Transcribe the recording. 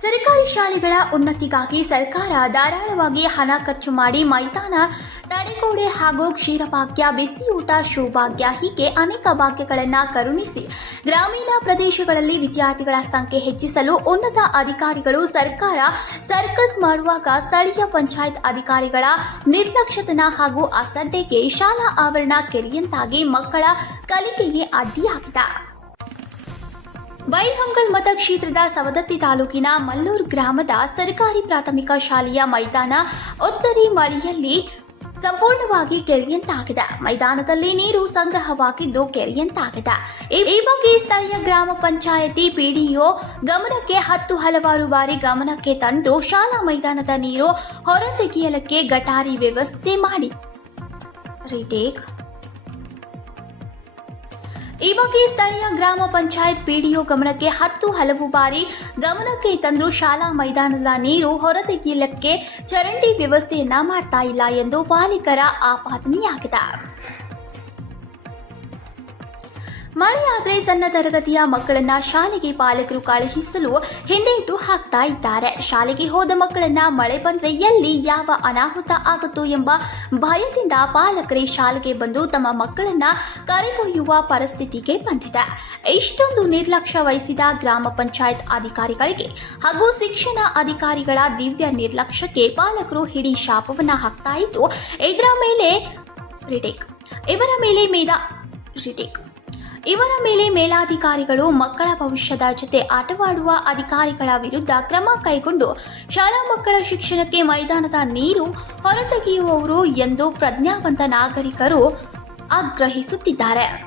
ಸರ್ಕಾರಿ ಶಾಲೆಗಳ ಉನ್ನತಿಗಾಗಿ ಸರ್ಕಾರ ಧಾರಾಳವಾಗಿ ಹಣ ಖರ್ಚು ಮಾಡಿ ಮೈದಾನ, ತಡೆಗೋಡೆ ಹಾಗೂ ಕ್ಷೀರಭಾಗ್ಯ, ಬಿಸಿಯೂಟ, ಶೋಭಾಗ್ಯ ಹೀಗೆ ಅನೇಕ ಭಾಗ್ಯಗಳನ್ನು ಕರುಣಿಸಿ ಗ್ರಾಮೀಣ ಪ್ರದೇಶಗಳಲ್ಲಿ ವಿದ್ಯಾರ್ಥಿಗಳ ಸಂಖ್ಯೆ ಹೆಚ್ಚಿಸಲು ಉನ್ನತ ಅಧಿಕಾರಿಗಳು ಸರ್ಕಾರ ಸರ್ಕಸ್ ಮಾಡುವಾಗ ಸ್ಥಳೀಯ ಪಂಚಾಯತ್ ಅಧಿಕಾರಿಗಳ ನಿರ್ಲಕ್ಷ್ಯತನ ಹಾಗೂ ಅಸಡ್ಡೆಗೆ ಶಾಲಾ ಆವರಣ ಕೆರೆಯಂತಾಗಿ ಮಕ್ಕಳ ಕಲಿಕೆಗೆ ಅಡ್ಡಿಯಾಗಿದೆ. ಬೈಲ್ಹೊಂಗಲ್ ಮತಕ್ಷೇತ್ರದ ಸವದತ್ತಿ ತಾಲೂಕಿನ ಮಲ್ಲೂರು ಗ್ರಾಮದ ಸರ್ಕಾರಿ ಪ್ರಾಥಮಿಕ ಶಾಲೆಯ ಮೈದಾನ ಒತ್ತರಿ ಮಳೆಯಲ್ಲಿ ಸಂಪೂರ್ಣವಾಗಿ ಕೆರೆಯಂತಾಗಿದೆ. ಮೈದಾನದಲ್ಲಿ ನೀರು ಸಂಗ್ರಹವಾಗಿದ್ದು ಕೆರೆಯಂತಾಗಿದೆ. ಈ- ಬಗ್ಗೆ ಸ್ಥಳೀಯ ಗ್ರಾಮ ಪಂಚಾಯತಿ ಪಿಡಿಒ ಗಮನಕ್ಕೆ ಹತ್ತು ಹಲವಾರು ಬಾರಿ ಗಮನಕ್ಕೆ ತಂದು ಶಾಲಾ ಮೈದಾನದ ನೀರು ಹೊರತೆಗೆಯಲಕ್ಕೆ ಗಟಾರಿ ವ್ಯವಸ್ಥೆ ಮಾಡಿ. ರಿಟೇಕ್ ಈ ಬಗ್ಗೆ ಸ್ಥಳೀಯ ಗ್ರಾಮ ಪಂಚಾಯತ್ ಪಿಡಿಒ ಗಮನಕ್ಕೆ ಹತ್ತು ಹಲವು ಬಾರಿ ಗಮನಕ್ಕೆ ತಂದರೂ ಶಾಲಾ ಮೈದಾನದ ನೀರು ಹೊರತೆಗೆಯಲಕ್ಕೆ ಚರಂಡಿ ವ್ಯವಸ್ಥೆಯನ್ನ ಮಾಡ್ತಾ ಇಲ್ಲ ಎಂದು ಪಾಲಿಕರ ಆಪಾದನೆಯಾಗಿದೆ. ಮಳೆಯಾದ್ರೆ ಸಣ್ಣ ತರಗತಿಯ ಮಕ್ಕಳನ್ನ ಶಾಲೆಗೆ ಪಾಲಕರು ಕಳುಹಿಸಲು ಹಿಂದೇಟು ಹಾಕ್ತಾ ಇದ್ದಾರೆ. ಶಾಲೆಗೆ ಹೋದ ಮಕ್ಕಳನ್ನ ಮಳೆ ಬಂದ್ರೆ ಎಲ್ಲಿ ಯಾವ ಅನಾಹುತ ಆಗುತ್ತೋ ಎಂಬ ಭಯದಿಂದ ಪಾಲಕರೇ ಶಾಲೆಗೆ ಬಂದು ತಮ್ಮ ಮಕ್ಕಳನ್ನ ಕರೆದೊಯ್ಯುವ ಪರಿಸ್ಥಿತಿಗೆ ಬಂದಿದೆ. ಇಷ್ಟೊಂದು ನಿರ್ಲಕ್ಷ್ಯ ವಹಿಸಿದ ಗ್ರಾಮ ಪಂಚಾಯತ್ ಅಧಿಕಾರಿಗಳಿಗೆ ಹಾಗೂ ಶಿಕ್ಷಣ ಅಧಿಕಾರಿಗಳ ದಿವ್ಯ ನಿರ್ಲಕ್ಷ್ಯಕ್ಕೆ ಪಾಲಕರು ಹಿಡಿ ಶಾಪವನ್ನ ಹಾಕ್ತಾ ಇದ್ದು, ಇದರ ಮೇಲೆ ರಿಟೇಕ್, ಇವರ ಮೇಲೆ ಮೇದ ರಿಟೇಕ್. ಇವರ ಮೇಲೆ ಮೇಲಾಧಿಕಾರಿಗಳು ಮಕ್ಕಳ ಭವಿಷ್ಯದ ಜೊತೆ ಆಟವಾಡುವ ಅಧಿಕಾರಿಗಳ ವಿರುದ್ಧ ಕ್ರಮ ಕೈಗೊಂಡು ಶಾಲಾ ಮಕ್ಕಳ ಶಿಕ್ಷಣಕ್ಕೆ ಮೈದಾನದ ನೀರು ಹೊರತೆಗೆಯುವವರು ಎಂದು ಪ್ರಜ್ಞಾವಂತ ನಾಗರಿಕರು ಆಗ್ರಹಿಸುತ್ತಿದ್ದಾರೆ.